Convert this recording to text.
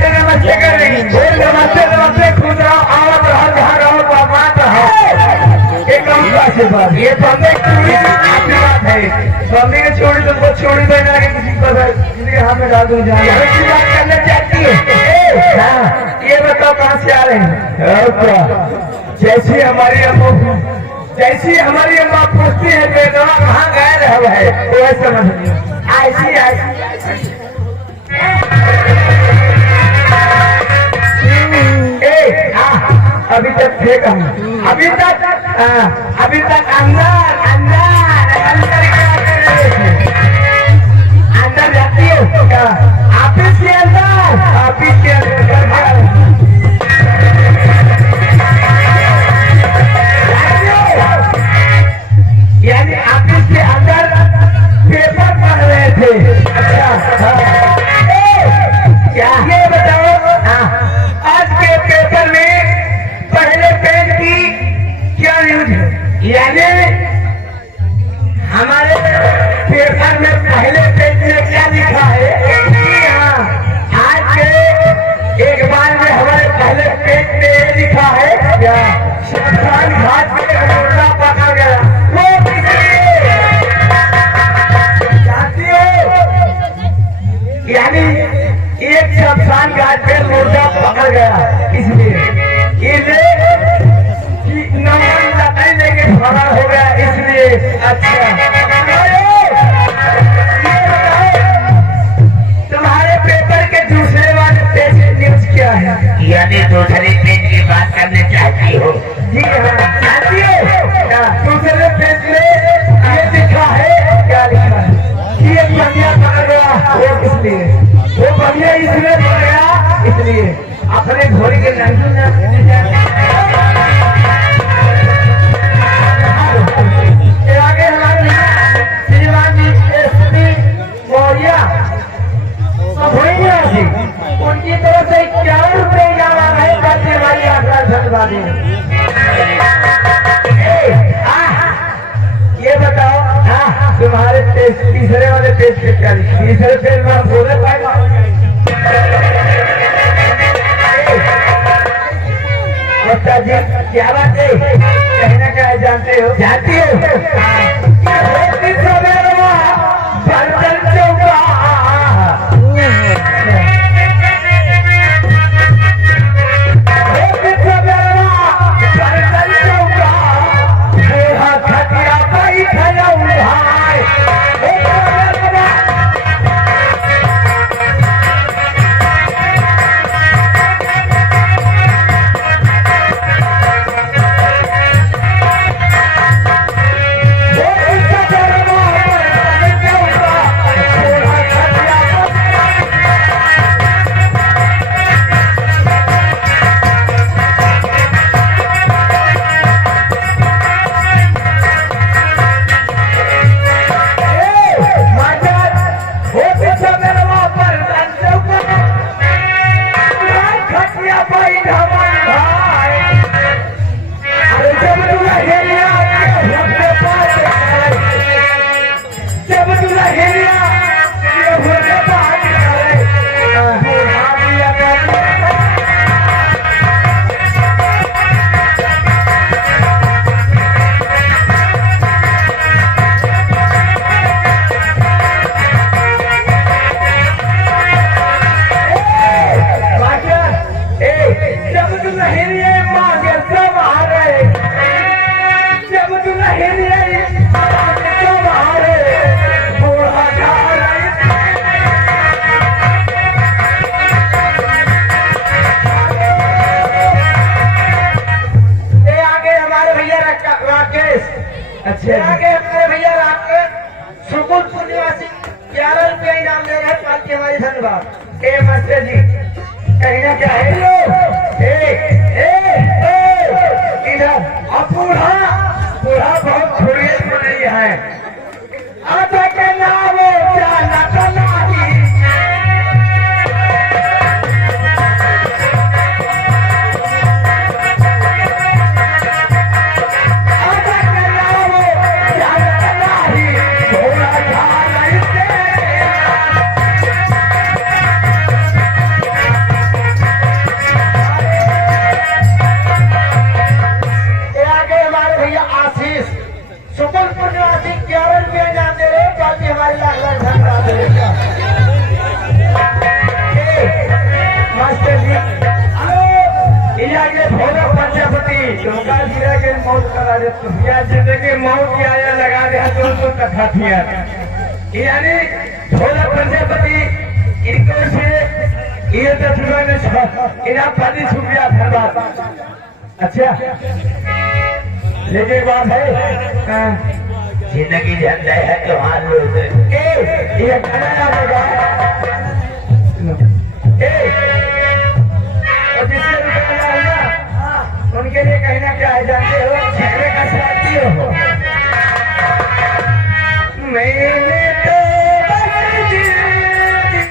से नमस्ते कर रही नमस्ते नमस्ते खुद रहो आवत रहो जहाँ रहो बात रहो एक आशीर्वाद ये बंदे की आशीर्वाद है बंदे की छोड़ी तुमको छोड़ी देना है किसी को किसी के हाथ में डाल दूँ जाए बात करने चाहती है ये बताओ कहाँ से आ रहे हैं जैसी हमारी अम्मा पूछती है बेटा कहाँ गए रहे है तो ऐसा समझ ऐसी अभी तक थे कहीं अभी तक अंदर जाती है क्या ऑफिस के अंदर यानी ऑफिस के अंदर पेपर पढ़ रहे थे। अच्छा क्या ये बताओ आज के पेपर में पहले पेज की क्या न्यूज है यानी हमारे पेपर में पहले पेज में क्या लिखा है कि हाँ आज के एक बार में हमारे पहले पेज में ये लिखा है क्या शमशान घाट पे मुर्दा पकड़ा गया वो जानती हो यानी एक शमशान घाट पे मुर्दा पकड़ गया इसलिए नंबर लगाई लेके फरार हो गया इसलिए। अच्छा तुम्हारे पेपर के दूसरे वाले पेज न्यूज क्या है यानी दूसरे पेज की बात करने चाहती हो जी हाँ चाहती हो दूसरे पेज में ये लिखा है क्या लिखा है कि ये बनिया पकड़ गया वो इसलिए वो बनिया इसलिए पकड़ गया इसलिए अपने घोड़ी के लंडू आगे हमारे श्रीमान जी भैया जी उनकी तरफ से 51 रुपये इनाम आ रहे बच्चे वाली आखिर धन्यवाद। ये बताओ तुम्हारे तीसरे वाले पेज पे क्या तीसरे पेज में बोले पाएगा बच्चा जी क्या बात है कहना क्या जानते हो जानती हो अच्छा आगे अपने भैया आपके सुकुलपुर निवासी 11 रुपया इनाम दे रहे हैं पालकी हमारी धन्यवाद। मास्टर जी कहना क्या है इधर बूढ़ा बहुत खुड़िए नहीं है आता के नाम या जिंदगी मौत की आया लगा दे तो कथा थी यानी भोला प्रजापति इनको से ये तो सुबह इना पानी छूट गया धन्यवाद। अच्छा लेकिन बात है जिंदगी झंडा है तो हाथ ये गाना याद होगा